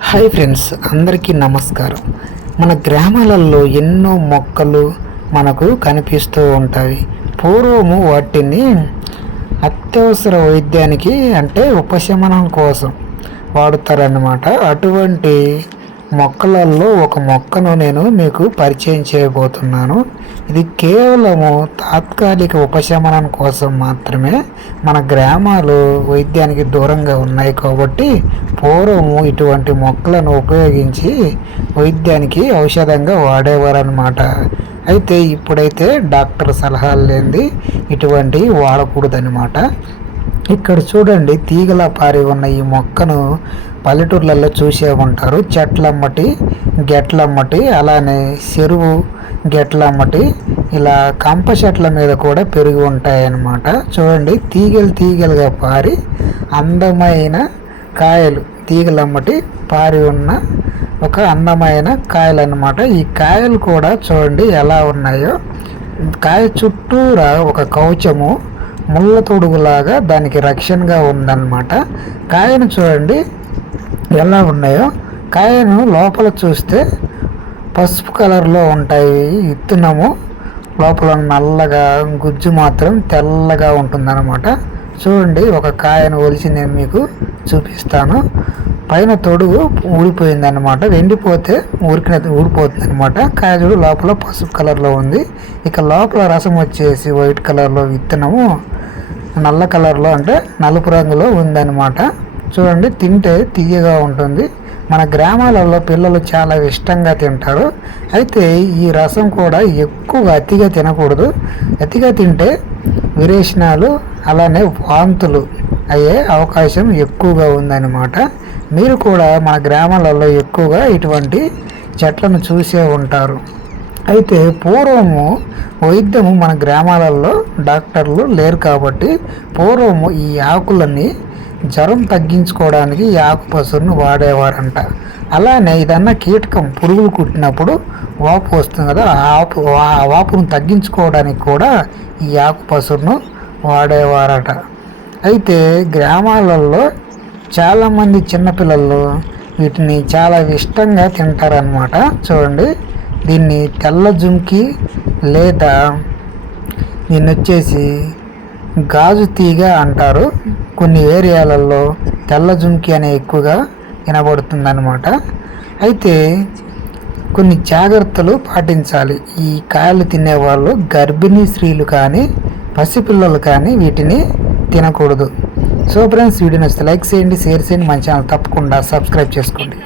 Hi friends అందరికీ నమస్కారం. మన గ్రామాలలో ఎన్నో మొక్కలు మనకు కనిపిస్తూ ఉంటాయి. పూర్వము వాటిని అత్యవసర వైద్యానికి అంటే ఉపశమనం కోసం వాడుతారన్నమాట. అటువంటి మొక్కలలో ఒక మొక్కను నేను మీకు పరిచయం చేయబోతున్నాను. ఇది కేవలము తాత్కాలిక ఉపశమనం కోసం మాత్రమే. మన గ్రామాలు వైద్యానికి దూరంగా ఉన్నాయి కాబట్టి పూర్వము ఇటువంటి మొక్కలను ఉపయోగించి వైద్యానికి ఔషధంగా వాడేవారనమాట అయితే ఇప్పుడైతే డాక్టర్ సలహాలు లేనిది ఇటువంటివి వాడకూడదనమాట ఇక్కడ చూడండి తీగల పారి ఉన్న ఈ మొక్కను పల్లెటూర్లలో చూసే ఉంటారు. చెట్లమ్మటి గెట్లమ్మటి అలానే చెరువు గెట్లమ్మటి ఇలా కంప చెట్ల మీద కూడా పెరిగి ఉంటాయన్నమాట. చూడండి తీగలు తీగలుగా పారి అందమైన కాయలు తీగలమ్మటి పారి ఉన్న ఒక అందమైన కాయలన్నమాట. ఈ కాయలు కూడా చూడండి ఎలా ఉన్నాయో. కాయ చుట్టూరా ఒక కవచము ముళ్ళ తొడుగులాగా దానికి రక్షణగా ఉందన్నమాట. కాయను చూడండి ఎలా ఉన్నాయో కాయను లోపల చూస్తే పసుపు కలర్లో ఉంటాయి ఇత్తనము. లోపల నల్లగా గుజ్జు మాత్రం తెల్లగా ఉంటుందన్నమాట. చూడండి ఒక కాయను ఒలిచి నేను మీకు చూపిస్తాను. పైన తొడుగు ఊడిపోయిందనమాట ఎండిపోతే ఊరికిన ఊడిపోతుంది అనమాట కాయ లోపల పసుపు కలర్లో ఉంది. ఇక లోపల రసం వచ్చేసి వైట్ కలర్లో విత్తనము నల్ల కలర్లో అంటే నలుపు రంగులో ఉందన్నమాట. చూడండి తింటే తీయగా ఉంటుంది. మన గ్రామాలలో పిల్లలు చాలా ఇష్టంగా తింటారు. అయితే ఈ రసం కూడా ఎక్కువగా అతిగా తినకూడదు. అతిగా తింటే విరేచనాలు అలానే వాంతులు అయ్యే అవకాశం ఎక్కువగా ఉందన్నమాట. మీరు కూడా మన గ్రామాలలో ఎక్కువగా ఇటువంటి చెట్లను చూసే ఉంటారు. అయితే పూర్వము వైద్యము మన గ్రామాలలో డాక్టర్లు లేరు కాబట్టి పూర్వము ఈ ఆకులని జ్వరం తగ్గించుకోవడానికి ఈ ఆకు పసురును వాడేవారంట. అలానే ఇదన్నా కీటకం పురుగులు కుట్టినప్పుడు వాపు వస్తుంది కదా ఆపు ఆ వాపును తగ్గించుకోవడానికి కూడా ఈ ఆకు పసురును వాడేవారట. అయితే గ్రామాలలో చాలామంది చిన్నపిల్లలు వీటిని చాలా ఇష్టంగా తింటారనమాట చూడండి దీన్ని తెల్ల జుంకి లేదా దీన్ని వచ్చేసి గాజు తీగ అంటారు. కొన్ని ఏరియాలలో తెల్ల జుంకి అనే ఎక్కువగా వినబడుతుందన్నమాట. అయితే కొన్ని జాగ్రత్తలు పాటించాలి. ఈ కాయలు తినేవాళ్ళు గర్భిణీ స్త్రీలు కానీ పసిపిల్లలు కానీ వీటిని తినకూడదు. సో ఫ్రెండ్స్ వీడియో నచ్చితే లైక్ చేయండి షేర్ చేయండి మన ఛానల్ తప్పకుండా సబ్స్క్రైబ్ చేసుకోండి.